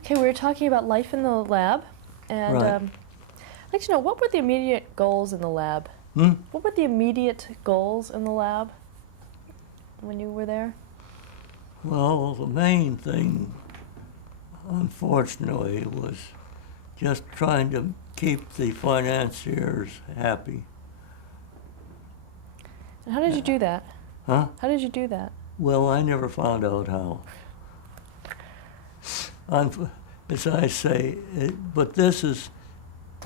Okay, we were talking about life in the lab, and Right. I'd like to know, what were the immediate goals in the lab? Hmm? What were the immediate goals in the lab when you were there? Well, the main thing, unfortunately, was just trying to keep the financiers happy. And how did you do that? Huh? How did you do that? Well, I never found out how. As I say, but this is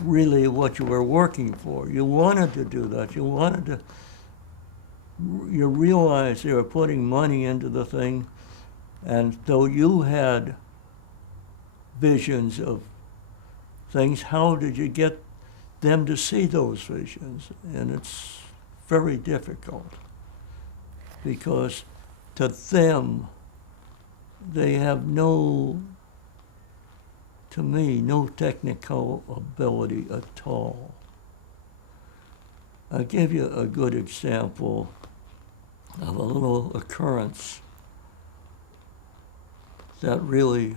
really what you were working for. You wanted to do that. You realized they were putting money into the thing, and though you had visions of things, how did you get them to see those visions? And it's very difficult because to them, they have to me, no technical ability at all. I'll give you a good example of a little occurrence that really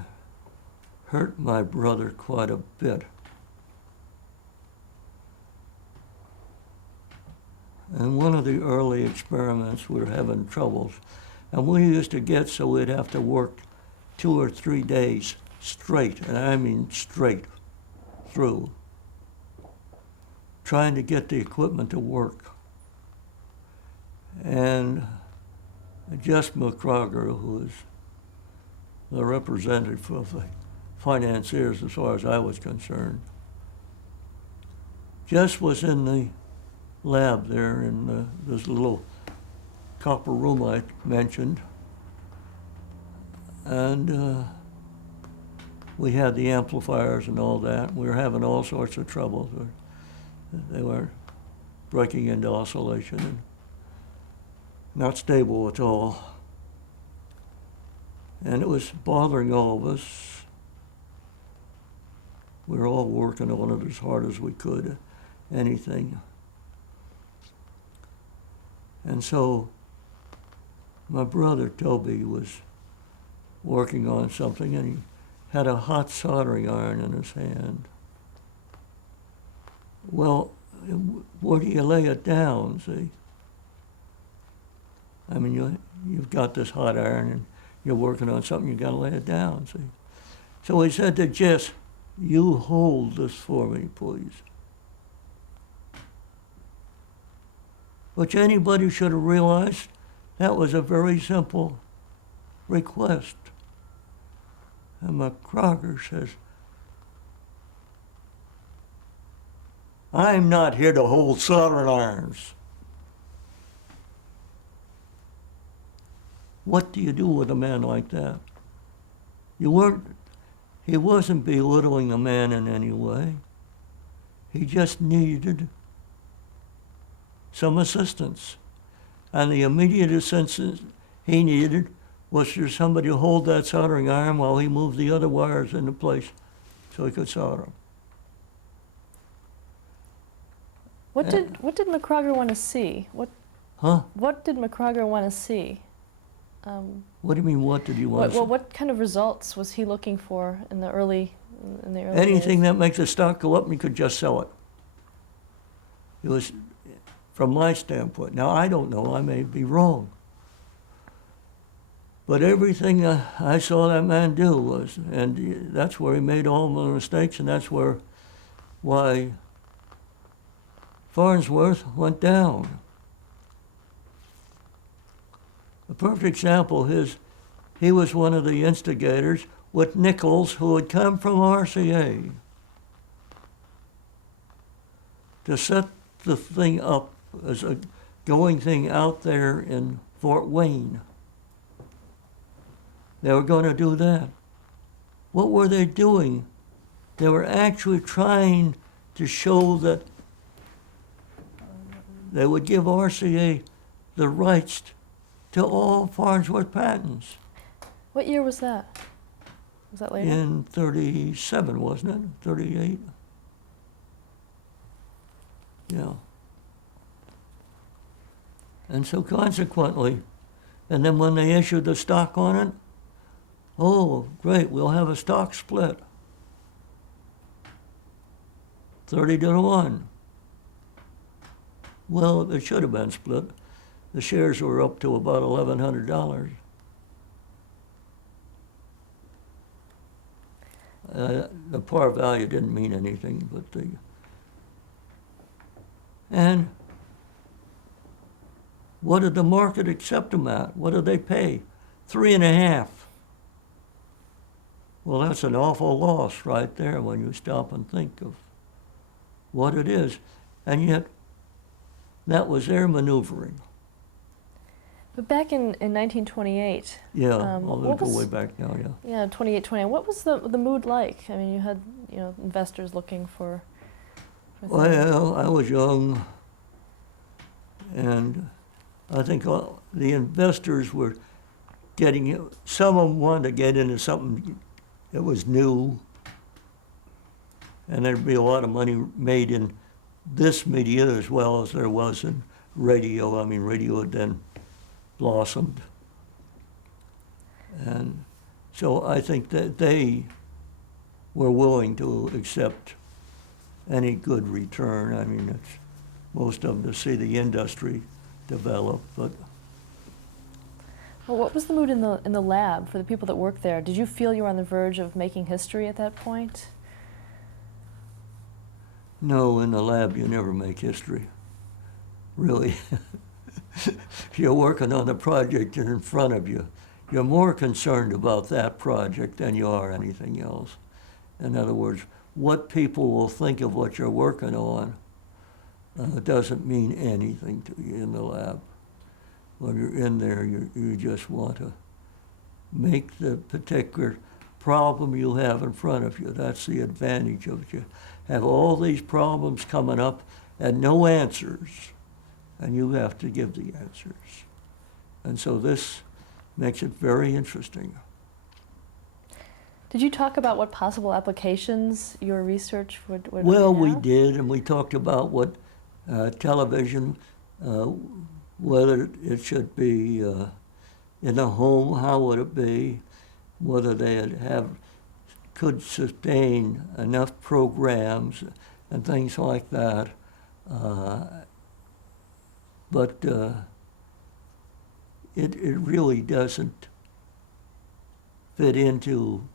hurt my brother quite a bit. And one of the early experiments, we were having troubles. And we used to get so we'd have to work 2 or 3 days straight, and I mean straight through, trying to get the equipment to work. And Jess McCrogger, who is the representative of the financiers as far as I was concerned, Jess was in the lab there in this little copper room I mentioned, and we had the amplifiers and all that. We were having all sorts of trouble. They were breaking into oscillation and not stable at all. And it was bothering all of us. We were all working on it as hard as we could, anything. And so my brother Toby was working on something, and he had a hot soldering iron in his hand. Well, where do you lay it down, see? I mean, you've got this hot iron and you're working on something, you've got to lay it down, see? So he said to Jess, "You hold this for me, please." Which anybody should have realized that was a very simple request. And McCrogger says, "I'm not here to hold soldering irons." What do you do with a man like that? He wasn't belittling the man in any way. He just needed some assistance. And the immediate assistance he needed was for somebody to hold that soldering iron while he moved the other wires into place so he could solder them. What did McCrogger want to see? What did McCrogger want to see? What do you mean, what did you want to see? What kind of results was he looking for in the early Anything days? that makes the stock go up and you could just sell it. It was, from my standpoint. Now, I don't know, I may be wrong. But everything I saw that man do was, and that's where he made all the mistakes, and that's why Farnsworth went down. A perfect example is he was one of the instigators with Nichols, who had come from RCA, to set the thing up as a going thing out there in Fort Wayne. They were going to do that. What were they doing? They were actually trying to show that they would give RCA the rights to all Farnsworth patents. What year was that? Was that later? In 37, wasn't it? 38? Yeah. And so consequently, and then when they issued the stock on it, Oh, great, we'll have a stock split. 30-1. Well, it should have been split. The shares were up to about $1,100. The par value didn't mean anything, but and what did the market accept them at? What did they pay? 3.5. Well, that's an awful loss right there when you stop and think of what it is. And yet, that was their maneuvering. But back in 1928. Yeah, I'll go way back now, yeah. Yeah, 28, 29. What was the mood like? I mean, you had, investors looking for things. Well, I was young, and I think the investors were getting, some of them wanted to get into something that was new, and there'd be a lot of money made in this media as well as there was in radio. I mean, radio had then blossomed. And so I think that they were willing to accept any good return. I mean, it's most of them to see the industry develop, but. Well, what was the mood in the lab for the people that worked there? Did you feel you were on the verge of making history at that point? No, in the lab you never make history, really. You're working on the project in front of you. You're more concerned about that project than you are anything else. In other words, what people will think of what you're working on doesn't mean anything to you in the lab. When you're in there, you just want to make the particular problem you have in front of you. That's the advantage of it. You have all these problems coming up and no answers, and you have to give the answers. And so this makes it very interesting. Did you talk about what possible applications your research would Well, have? we did, and we talked about what television, whether it should be in the home, how would it be, whether they could sustain enough programs and things like that. But it really doesn't fit into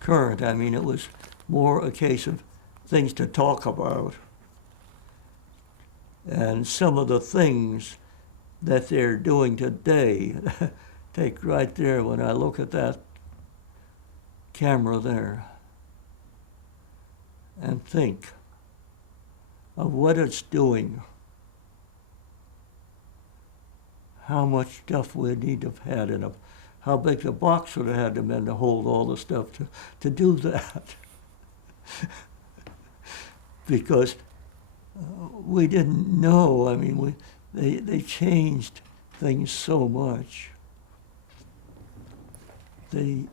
current. I mean, it was more a case of things to talk about. And some of the things that they're doing today, take right there, when I look at that camera there and think of what it's doing, how much stuff we need to have had in it, how big the box would have had to been to hold all the stuff to do that. Because we didn't know. I mean, they changed things so much. Things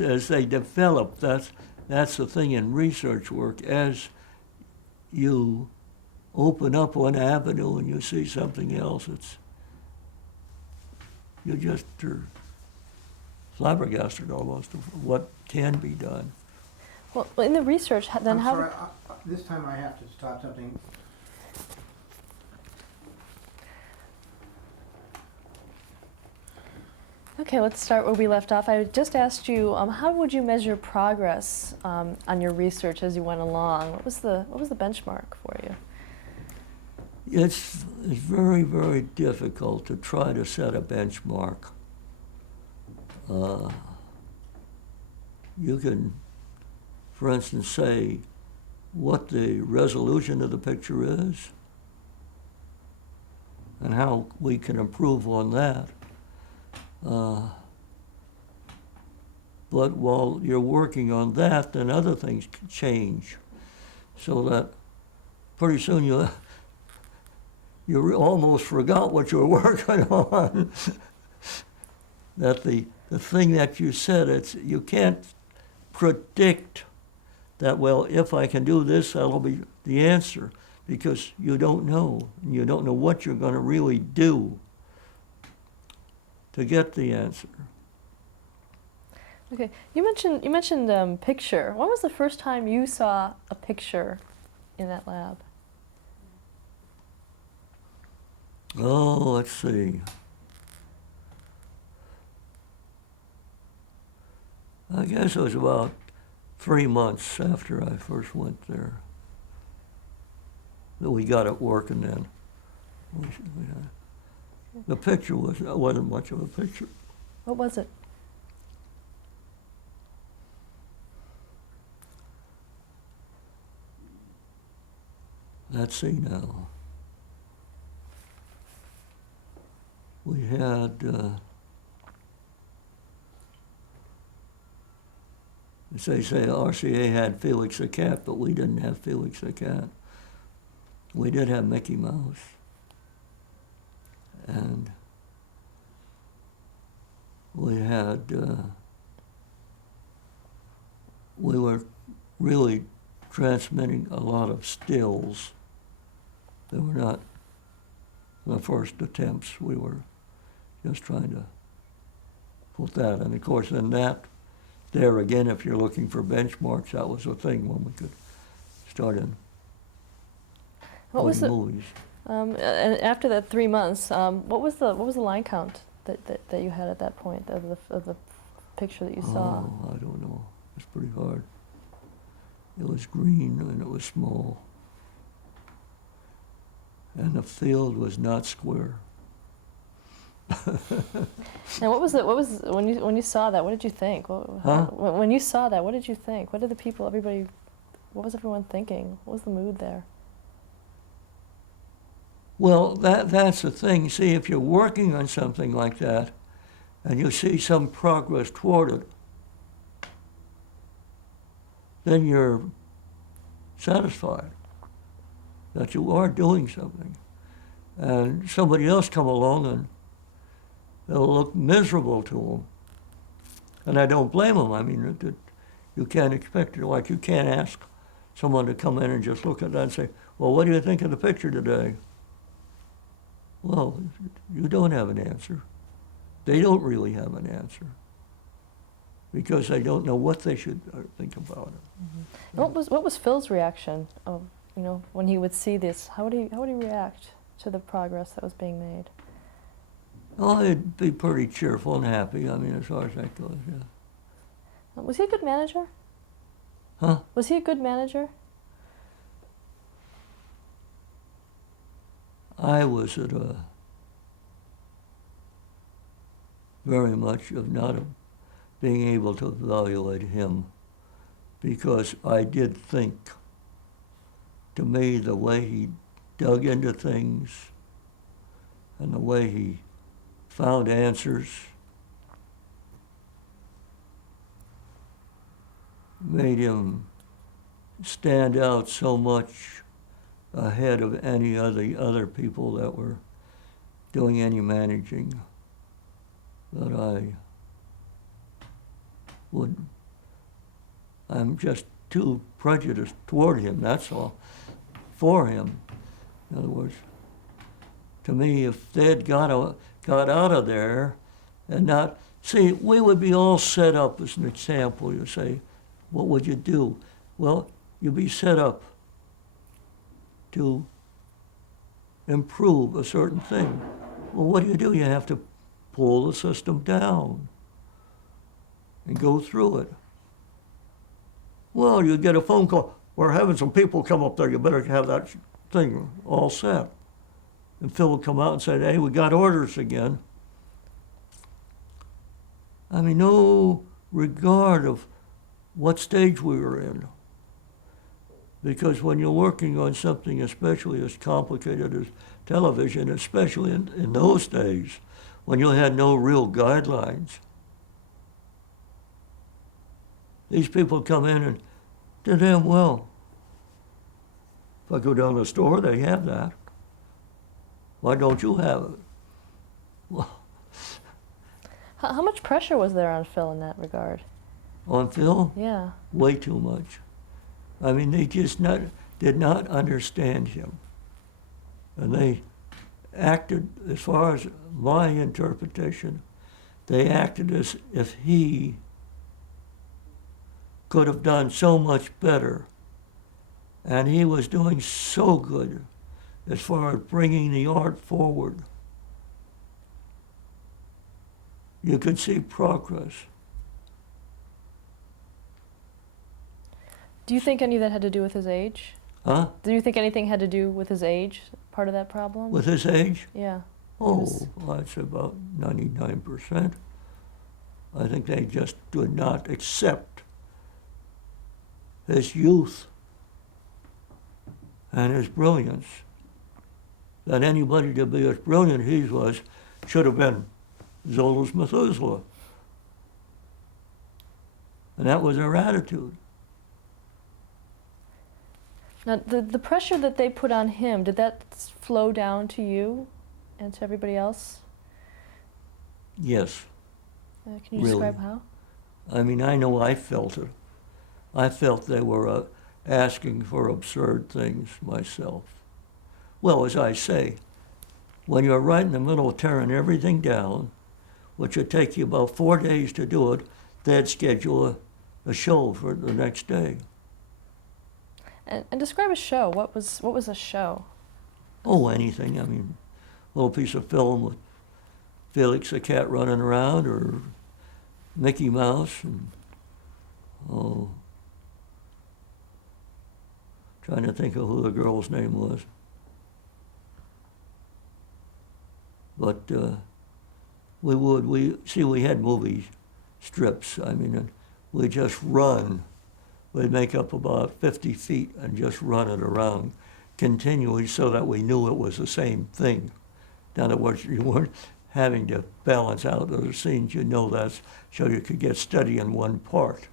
as they develop. That's the thing in research work. As you open up one avenue and you see something else, you just are flabbergasted almost of what can be done. Well, in the research, then I'm sorry, this time I have to stop something. Okay, let's start where we left off. I just asked you, how would you measure progress on your research as you went along? What was the benchmark for you? It's very, very difficult to try to set a benchmark. You can, for instance, say what the resolution of the picture is and how we can improve on that. But while you're working on that, then other things can change, so that pretty soon you almost forgot what you were working on. That the thing that you said, you can't predict that, well, if I can do this, that'll be the answer, because you don't know. You don't know what you're going to really do. to get the answer. Okay, you mentioned picture. When was the first time you saw a picture in that lab? Oh, let's see. I guess it was about 3 months after I first went there that we got it working then. The picture wasn't much of a picture. What was it? Let's see now. We had, as they say, RCA had Felix the cat, but we didn't have Felix the cat. We did have Mickey Mouse. And we had, we were really transmitting a lot of stills. They were not the first attempts. We were just trying to put that. And of course, then that, there again, if you're looking for benchmarks, that was a thing when we could start in movies. And after that 3 months, what was the line count that you had at that point of the picture that you saw? Oh, I don't know. It's pretty hard. It was green and it was small. And the field was not square. And what was when you saw that? What did you think? When you saw that, what did you think? What did what was everyone thinking? What was the mood there? Well, that's the thing. See, if you're working on something like that and you see some progress toward it, then you're satisfied that you are doing something. And somebody else come along and it'll look miserable to them. And I don't blame them. I mean, you can't expect it. Like, you can't ask someone to come in and just look at that and say, well, what do you think of the picture today? Well, you don't have an answer. They don't really have an answer because they don't know what they should think about it. Mm-hmm. What was Phil's reaction? When he would see this, how would he react to the progress that was being made? Oh, he'd be pretty cheerful and happy. I mean, as far as that goes, yeah. Was he a good manager? Huh? Was he a good manager? I was at a very much of not being able to evaluate him because I did think, to me, the way he dug into things and the way he found answers made him stand out so much ahead of any other people that were doing any managing that I'm just too prejudiced toward him, that's all, for him. In other words, to me, if they'd got out of there and not, see, we would be all set up as an example. You say, what would you do? Well, you'd be set up to improve a certain thing. Well, what do? You have to pull the system down and go through it. Well, you get a phone call, we're having some people come up there, you better have that thing all set. And Phil would come out and say, hey, we got orders again. I mean, no regard of what stage we were in. Because when you're working on something especially as complicated as television, especially in those days, when you had no real guidelines, these people come in and did damn well. If I go down to the store, they have that. Why don't you have it? Well, how much pressure was there on Phil in that regard? on Phil? Yeah. Way too much. I mean, they just did not understand him. And they acted, as far as my interpretation, they acted as if he could have done so much better. And he was doing so good as far as bringing the art forward. You could see progress. Do you think any of that had to do with his age? Huh? Do you think anything had to do with his age, part of that problem? With his age? Yeah. Oh, I'd say about 99%. I think they just did not accept his youth and his brilliance. That anybody to be as brilliant as he was should have been Zola's Methuselah. And that was their attitude. Now, the pressure that they put on him, did that flow down to you and to everybody else? Yes. Can you describe how? I mean, I know I felt it. I felt they were asking for absurd things myself. Well, as I say, when you're right in the middle of tearing everything down, which would take you about 4 days to do it, they'd schedule a show for the next day. And describe a show. What was a show? Oh, anything. I mean, a little piece of film with Felix the cat running around, or Mickey Mouse, and trying to think of who the girl's name was. But we had movie strips. I mean, and we just run. We'd make up about 50 feet and just run it around continually so that we knew it was the same thing. In other words, you weren't having to balance out other scenes. You know that's so you could get steady in one part.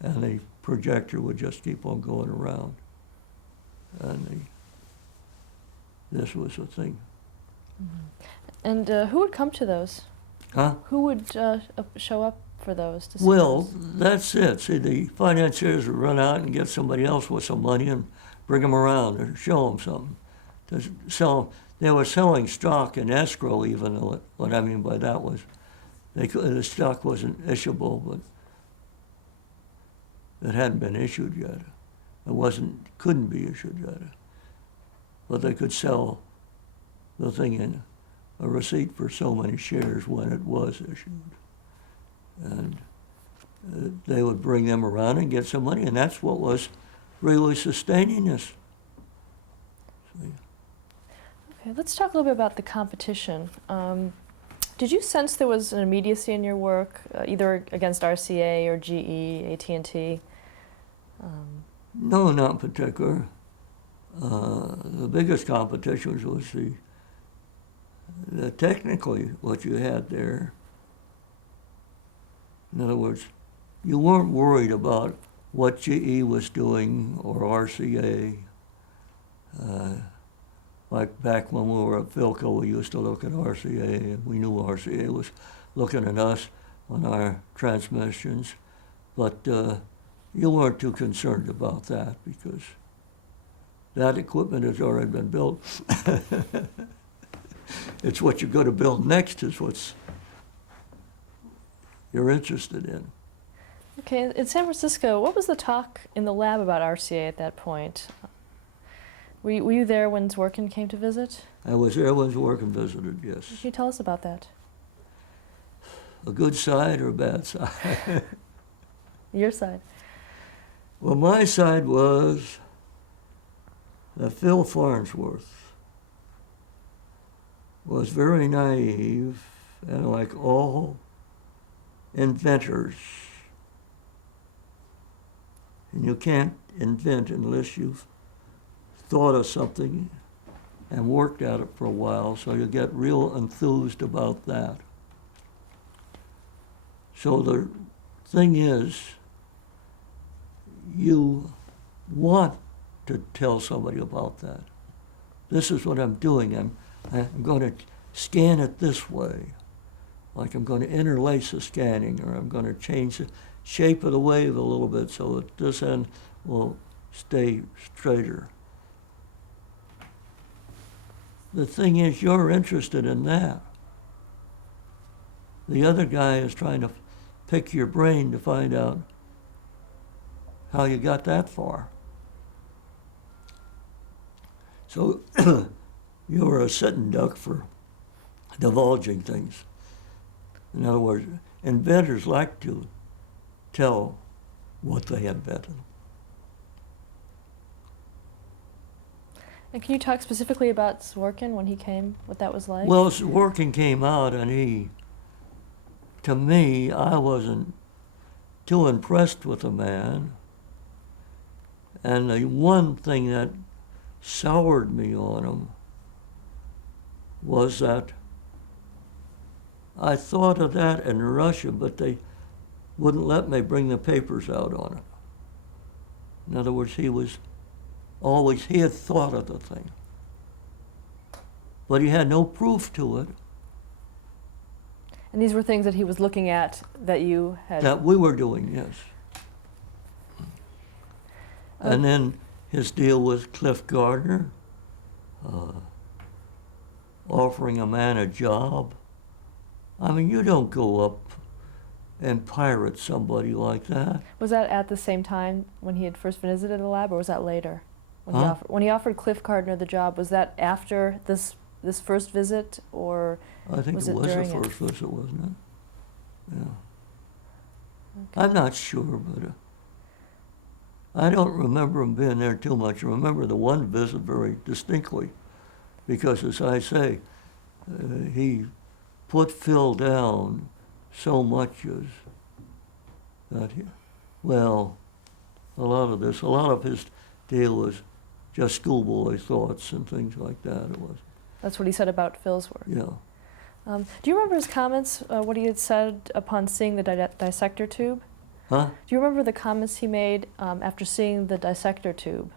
And the projector would just keep on going around. And this was the thing. Mm-hmm. And who would come to those? Huh? Who would show up for those to see Well, those? that's it. See, the financiers would run out and get somebody else with some money and bring them around and show them something. To sell, they were selling stock in escrow even. What I mean by that was the stock wasn't issuable, but it hadn't been issued yet. Couldn't be issued yet. But they could sell the thing in a receipt for so many shares when it was issued. And they would bring them around and get some money, and that's what was really sustaining us. See? Okay, let's talk a little bit about the competition. Did you sense there was an immediacy in your work, either against RCA or GE, AT&T? No, not in particular. The biggest competition was the technically what you had there. In other words, you weren't worried about what GE was doing or RCA. Like back when we were at Philco, we used to look at RCA, and we knew RCA was looking at us on our transmissions. But you weren't too concerned about that because that equipment has already been built. It's what you're going to build next is what's you're interested in. Okay, in San Francisco, what was the talk in the lab about RCA at that point? Were you there when Zworkin came to visit? I was there when Zworkin visited, yes. Can you tell us about that? A good side or a bad side? Your side. Well, my side was that Phil Farnsworth was very naive, and like all inventors, and you can't invent unless you've thought of something and worked at it for a while, so you get real enthused about that. So the thing is, you want to tell somebody about that. This is what I'm doing. I'm going to scan it this way. Like I'm going to interlace the scanning, or I'm going to change the shape of the wave a little bit so that this end will stay straighter. The thing is, you're interested in that. The other guy is trying to pick your brain to find out how you got that far. So you were a sitting duck for divulging things. In other words, inventors like to tell what they invented. And can you talk specifically about Zworykin when he came, what that was like? Well, Zworykin came out, and to me, I wasn't too impressed with the man. And the one thing that soured me on him was that I thought of that in Russia, but they wouldn't let me bring the papers out on it. In other words, he had thought of the thing, but he had no proof to it. And these were things that he was looking at that you had... That we were doing, yes. And then his deal with Cliff Gardner, offering a man a job. I mean, you don't go up and pirate somebody like that. Was that at the same time when he had first visited the lab, or was that later? When he offered Cliff Gardner the job, was that after this first visit, or I think was it it was the during first visit, wasn't it? Yeah. Okay. I'm not sure, but I don't remember him being there too much. I remember the one visit very distinctly, because, as I say, he put Phil down so much as that a lot of his deal was just schoolboy thoughts and things like that. It was. That's what he said about Phil's work. Yeah. Do you remember his comments, what he had said upon seeing the dissector tube? Huh? Do you remember the comments he made after seeing the dissector tube?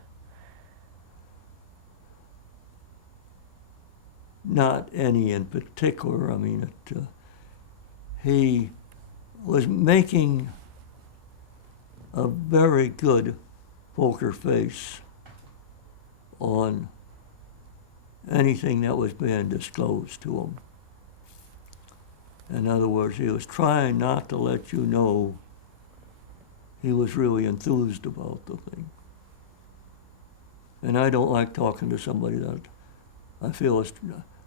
Not any in particular. I mean, he was making a very good poker face on anything that was being disclosed to him. In other words, he was trying not to let you know he was really enthused about the thing. And I don't like talking to somebody that I feel is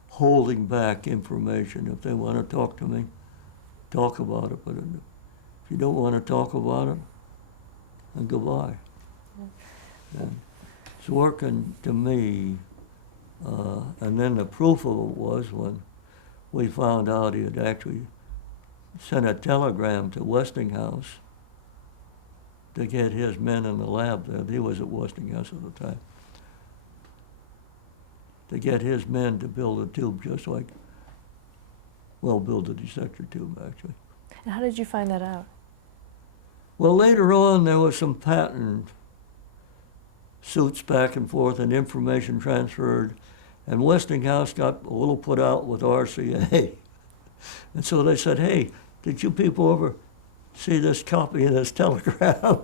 holding back information. If they want to talk to me, talk about it. But if you don't want to talk about it, then goodbye. Yeah. And it's working to me. And then the proof of it was when we found out he had actually sent a telegram to Westinghouse to get his men in the lab there. He was at Westinghouse at the time. To get his men to build a tube just like, build a dissector tube, actually. And how did you find that out? Well, later on, there was some patent suits back and forth and information transferred, and Westinghouse got a little put out with RCA. And so they said, hey, did you people ever see this copy of this telegram?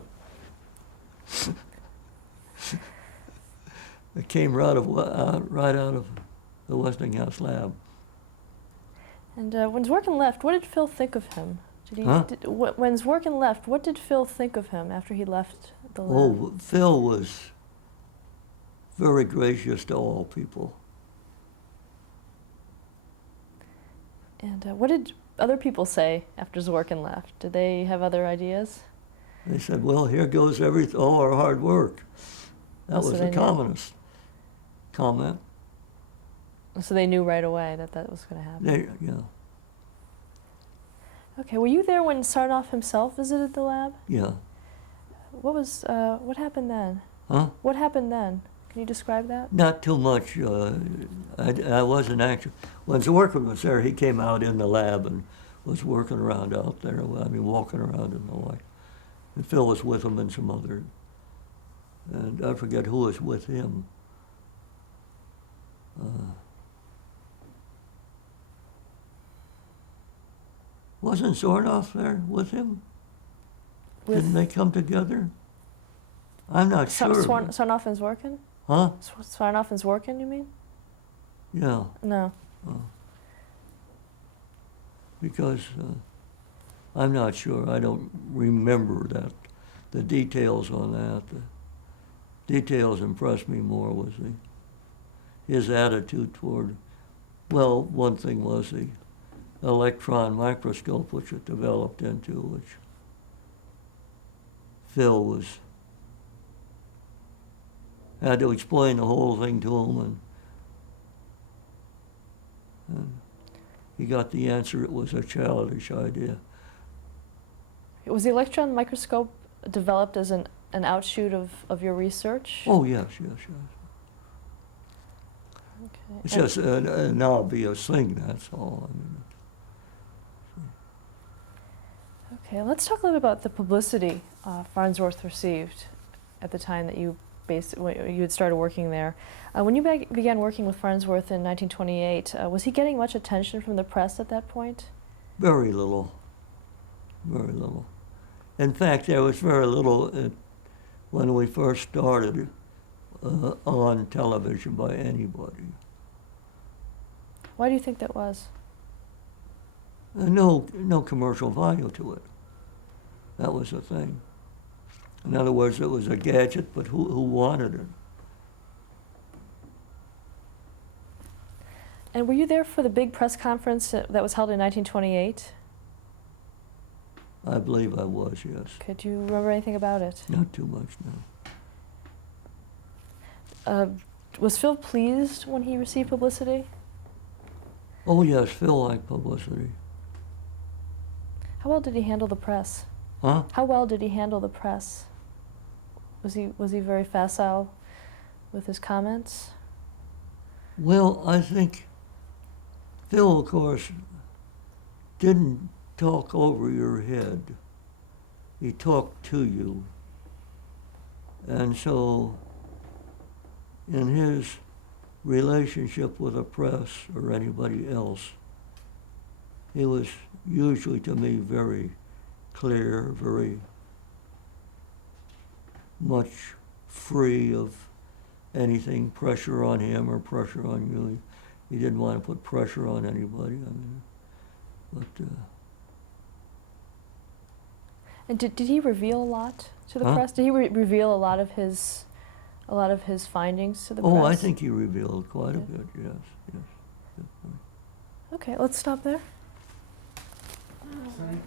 It came right out of the Westinghouse lab. And when Zworykin left, what did Phil think of him? When Zworykin left, what did Phil think of him after he left the lab? Oh, Phil was very gracious to all people. And what did other people say after Zworykin left? Did they have other ideas? They said, well, here goes all our hard work. That was the communist comment. So they knew right away that that was going to happen? Yeah. Okay, were you there when Sarnoff himself visited the lab? Yeah. What happened then? Huh? What happened then? Can you describe that? Not too much. I wasn't actually. When Zworykin was there, he came out in the lab and was working around out there. I mean, walking around and the like. And Phil was with him and some other. And I forget who was with him. Wasn't Sarnoff there with him? Didn't they come together? I'm not sure. Sarnoff and Zworykin? Huh? Sarnoff and Zworykin, you mean? Yeah. No. Oh. because I'm not sure. I don't remember the details on that. The details impressed me more was his attitude toward, well, one thing was the electron microscope, which it developed into, which Phil had to explain the whole thing to him, and he got the answer. It was a childish idea. Was the electron microscope developed as an outshoot of your research? Oh, yes, yes, yes. Okay. It's And- just an obvious thing, that's all. I mean, Okay, let's talk a little bit about the publicity Farnsworth received at the time that you had started working there. When you began working with Farnsworth in 1928, was he getting much attention from the press at that point? very little, very little. In fact, there was very little when we first started on television by anybody. Why do you think that was? No commercial value to it. That was the thing. In other words, it was a gadget, but who wanted it? And were you there for the big press conference that was held in 1928? I believe I was, yes. Could you remember anything about it? Not too much, no. Was Phil pleased when he received publicity? Oh, yes, Phil liked publicity. How well did he handle the press? Huh? How well did he handle the press? Was he very facile with his comments? Well, I think Phil, of course, didn't talk over your head. He talked to you. And so, in his relationship with the press or anybody else, he was usually, to me, very clear, very much free of anything, pressure on him or pressure on you. He didn't want to put pressure on anybody. I mean, but And did he reveal a lot to the Huh? press? Did he reveal a lot of his findings to the press? oh, I think he revealed quite a bit. Yes, yes. Definitely. Okay, let's stop there. Sonny?